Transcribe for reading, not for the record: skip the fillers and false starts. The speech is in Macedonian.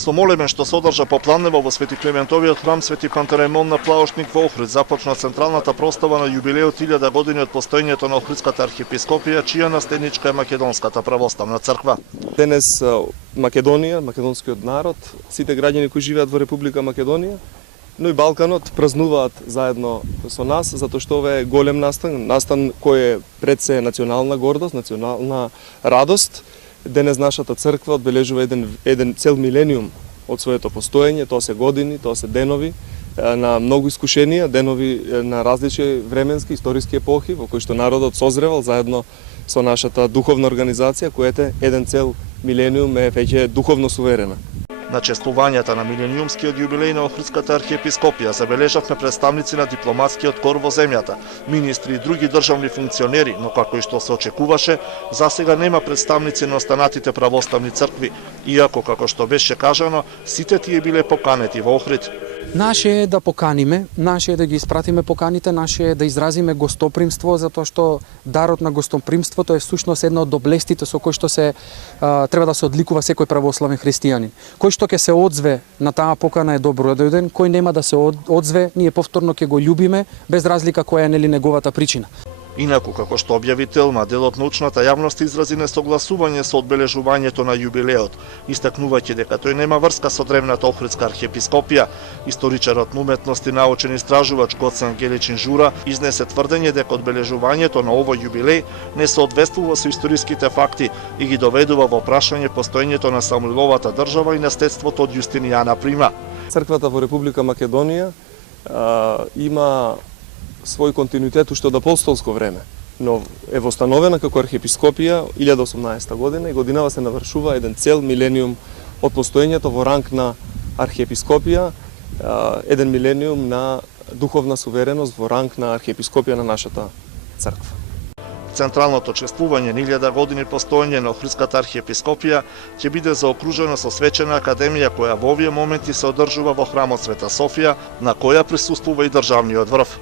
Со молемен што се одржа по планево во Свети Климентовиот храм Свети Пантелеймон на Плаошник во Охрид започна централната прослава на јубилеот 1000 години од постоењето на Охридската архиепископија, чија наследничка е Македонската православна црква. Денес Македонија, македонскиот народ, сите граѓани кои живеат во Република Македонија, но и Балканот празнуваат заедно со нас, затоа што ова е голем настан кој е пред се национална гордост, национална радост. Денес нашата црква одбележува еден цел милениум од своето постоење, тоа се години, тоа се денови на многу искушенија, денови на различни временски, историски епохи во кои што народот созревал заедно со нашата духовна организација, која е еден цел милениум е веќе духовно суверена. На чествувањата на милениумскиот јубилеј на Охридската архиепископија забележавме представници на дипломатскиот кор во земјата, министри и други државни функционери, но како и што се очекуваше, засега нема представници на останатите православни цркви, иако како што беше кажано, сите тие биле поканети во Охрид. Наше е да поканиме, наше е да ги испратиме поканите, наше е да изразиме гостопримство, затоа што дарот на гостопримството е всушност една од доблестите со кои што се треба да се одликува секој православен христијанин. Кој што ќе се одзве на таа покана е добро дојден, кој нема да се одзве, ние повторно ќе го љубиме без разлика која е нели неговата причина. Инаку, како што објави Телма, делот научната јавност изрази несогласување со одбележувањето на јубилеот, истакнувајќи дека тој нема врска со древната Охридска архиепископија. Историчарот на уметност и научен истражувач Гоце Ангеличин Жура изнесе тврдење дека одбележувањето на овој јубилеј не соодветствува со историските факти и ги доведува во прашање постоењето на Самуиловата држава и наследството од Јустинијана Прима. Црквата во Република Македонија има свој континуитет уште од апостолско време, но е востановена како архиепископија 1018 година и годинава се навршува еден цел милениум од постоењето во ранг на архиепископија, еден милениум на духовна сувереност во ранг на архиепископија на нашата црква. Централното чествување на 1000 години постоење на Охридската архиепископија ќе биде заокружено со свечена академија која во овие моменти се одржува во храмот Света Софија, на која присуствува и државниот врв.